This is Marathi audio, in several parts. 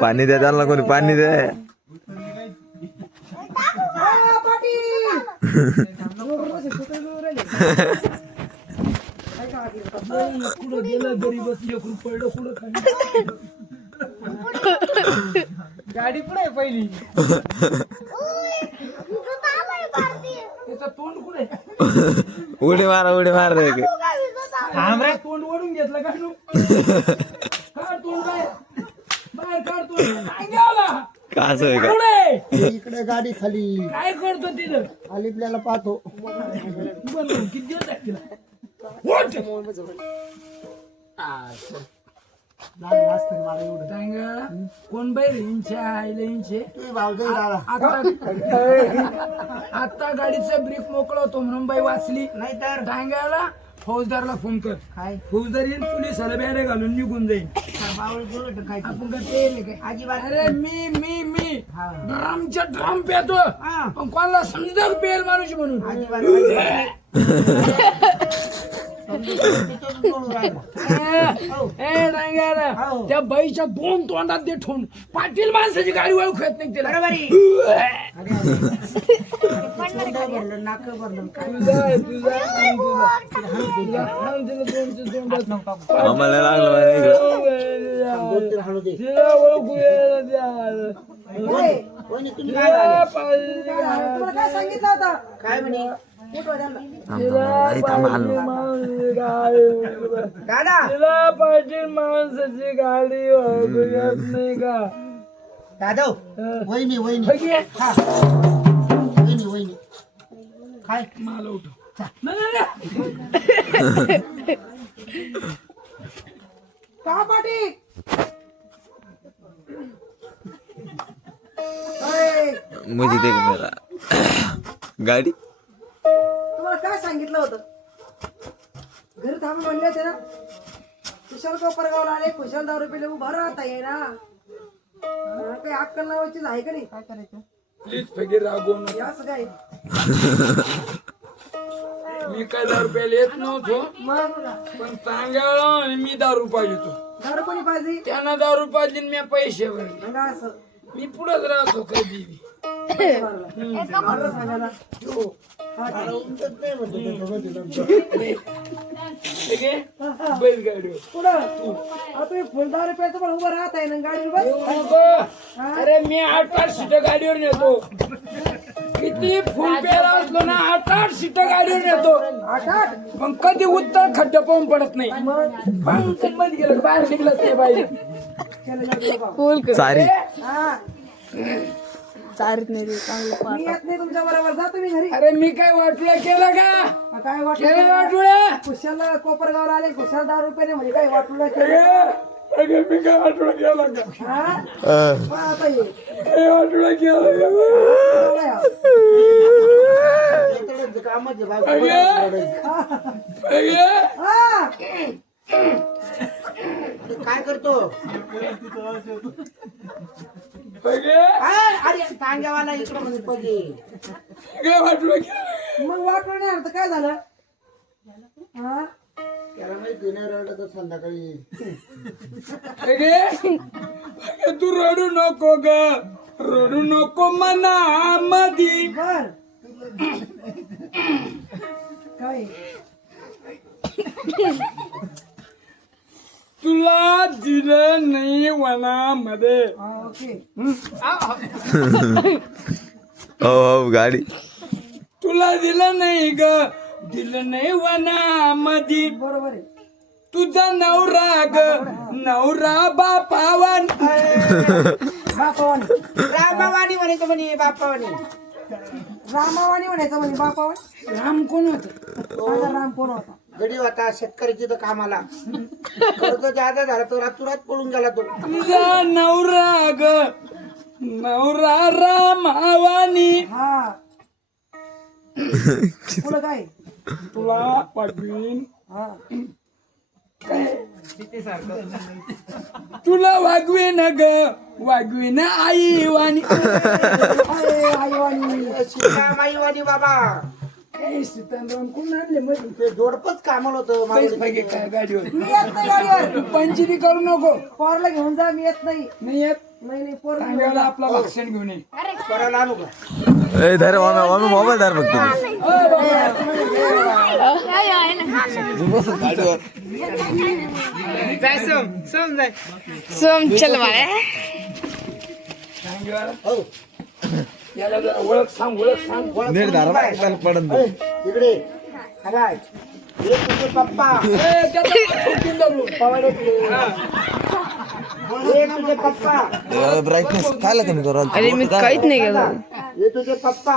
पाणी द्या त्यांना कोणी पाणी द्या. गाडी कुठे आहे पहिली? तोंड कुठे उडी मारा उडी मारा रे. बाहेर बाहेर. काय गेला का असं आहे का? पुढे इकडे गाडी खाली. काय करतो तिथं? खाली आपल्याला पाहतो बनवून किती दिवस आहे तिला? उठ! लाल वाजता मला एवढं. सांगा, कोण बाई रे? इंच्या आईला इंचे तुम्ही भावजय दादा. आता आता गाडीचा ब्रेक मोकळा होतो म्हणून बाई वाचली. नाही तर टांगाला फौजदारला फोन कर. काय? फौजदार येईन पोलिसाला बॅरे घालून निघून जाईल बावळ बोलत काय आपण का ते नाही काय अजिबात. अरे मी मी मी. हा. ड्रमच्या ड्रम पेतो हा. पण कोणाला समजा पेल माणूस म्हणून. अजिबात. त्या बाईच्या दोन तोंडात दे ठोन पाटील माणसाची गाडी येत नाही तिला आम्हाला लागलं माहिती इकडं. दोन तीन हाणू दे तिला ओळखू यायला द्या. वहिनी, तुम्ही काय झाले? तिला काय सांगितलं होतं काय म्हणे तिला पाटील माणसाची गाडी येत नाही का? दादा वहिनी वहिनी. बघे. हा. वहिनी वहिनी. काय? मला उठव. नाही, नाही, नाही. का पाटील? मुझे देख मेरा. गाडी? सांगितलं होतं. घरी थांबून म्हणले होते ना कुशल कोपरगावला आले कुशल दारू रुपये उभा राहता ये ना. हा, काही अक्कल नावाचीच आहे का नाही? काय करायचं? प्लीज फकीर रागवू नका. हे असं काय? मी काय दारू प्यायला येत नव्हतो मग? पण सांगायला आणि मी दारू पाहिजे दारू कोणी पाहिजे? त्यांना दारू पाहिजे मी पैसे भरले मग असं. मी पुढेच राहतो कधी बी. सांगायला हो. हा, ठीक. उंचच नाही म्हणते ते ठीक आहे? बैलगाडीवर पुढं आता तुम्ही फुल दारू रुपयाचं पण उभं राहत आहे ना गाडी बस नको. अरे मी आठ आठ सीट गाडीवर नेतो किती फुल प्यायला असलो ना आठ आठ सीट गाडीवर नेतो आठ आठ मग कधी उत्तर खड्ड पाहून पडत नाही मग मध्ये गेलं बाहेर निघलंच नाही पाहिजे बाबा. चारी हा मी येत नाही तुमच्या बरोबर जा तुम्ही घरी. अरे मी काय वाटलं केलं का? काय केलं वाटलं वाटलं? कुशाल कोपरगावला आले कुशाल दारू रुपये म्हणजे काय वाटलं केलं? अरे मी काय वाटलं केलं का? हा? मग आता ये काय वाटलं केलं एवढं या. इकडे कामाचे बाबा अगे अगे हा. काय करतो? इकडं म्हणजे पगे काय वाटलं केलं मग वाटलं नाही आता काय झालं? हा? त्याला माहिती नाही रडत संध्याकाळी. अगे अगे तू रडू नको ग. रडू नको मना मधी. बर. काय? तुला दिलं नाही वनामध्ये. हा ओके. हो? गाडी. तुला दिलं नाही ग. दिलं नाही वनामध्ये. बरोबर आहे. तुझा नवरा ग. नवरा बापावन. बापावानी. रामावाणी म्हणायचं म्हणे बापावाणी. रामावानी म्हणायचं म्हणजे बापावानी राम कोण होत? राम कोण होता? गडी होता शेतकऱ्याची तर कामाला. कर्ज जादा झाला तो रातोरात पळून गेला तो. तुझा नवरा ग. नवरा रामावानी. हा. पुढं काय? तुला पाठवीन हा. तुला वागवीन ग. वागवीन आई वाणी अरे, आईवानी सीतामाईवाणी बाबा. ए, सीताराम कोण आणले मध्ये ते जोडपच कामाला होतं काहीच मारुती. पाहिजे काय गाडीवर? मी येत नाही गाडीवर. तू पंचिती करू नको. पोरला घेऊन जा मी येत नाही. नाही येत? नाही नाही पोर सांगायला आपला भक्षण घेऊन ये. करायला आणू का? ए धर मामा मामा मोबाईल धर फक्त. तू. सोम चल बाळा. हो याला जरा ओळख सांग ओळख सांग नीट धर पडन ए, इकडे. बाय. हे तुझे पप्पा. ए, त्याचा हात. ठोकीन धरून. हे. तुझे पप्पा. ब्राईटनेस काय कमी करू. अरे मी काहीच नाही केलं. हे तुझे पप्पा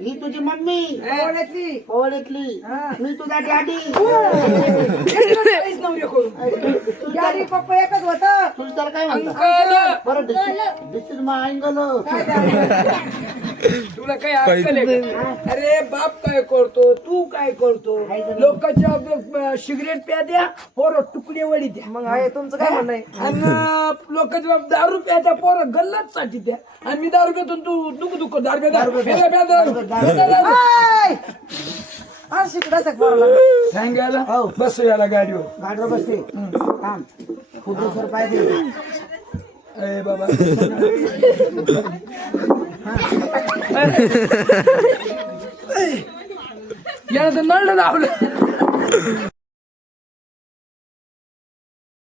ही. तुझी मम्मी पोरण्यातली ओळखली मी तुझा डॅडी करू गाडी पप्पा एकच होतं. तुला तर काय म्हणतात अंकल. बरं दिस इज माय अँगल तुला काही अक्कल आहे का? अरे बाप काय करतो? तू काय करतो? लोकांच्या सिगरेट प्या द्या पोरं तुकडे वडी द्या. मग आहे तुमचं काय म्हणणं आहे? आणि लोकांच्या बाप दारू प्याच्या पोरं गल्लाच साठी द्या. आणि मी दारू पितो तू दुख दुख दारू प्या दारू प्या प्या दारू प्या दारू. आय! आज शिकडा सक पोराला सांगायला? बस याला गाडीवर. गाडीवर बसते. थांब. फुटू सर पाहिजे अरे बाबा. याला तर नळ लावलं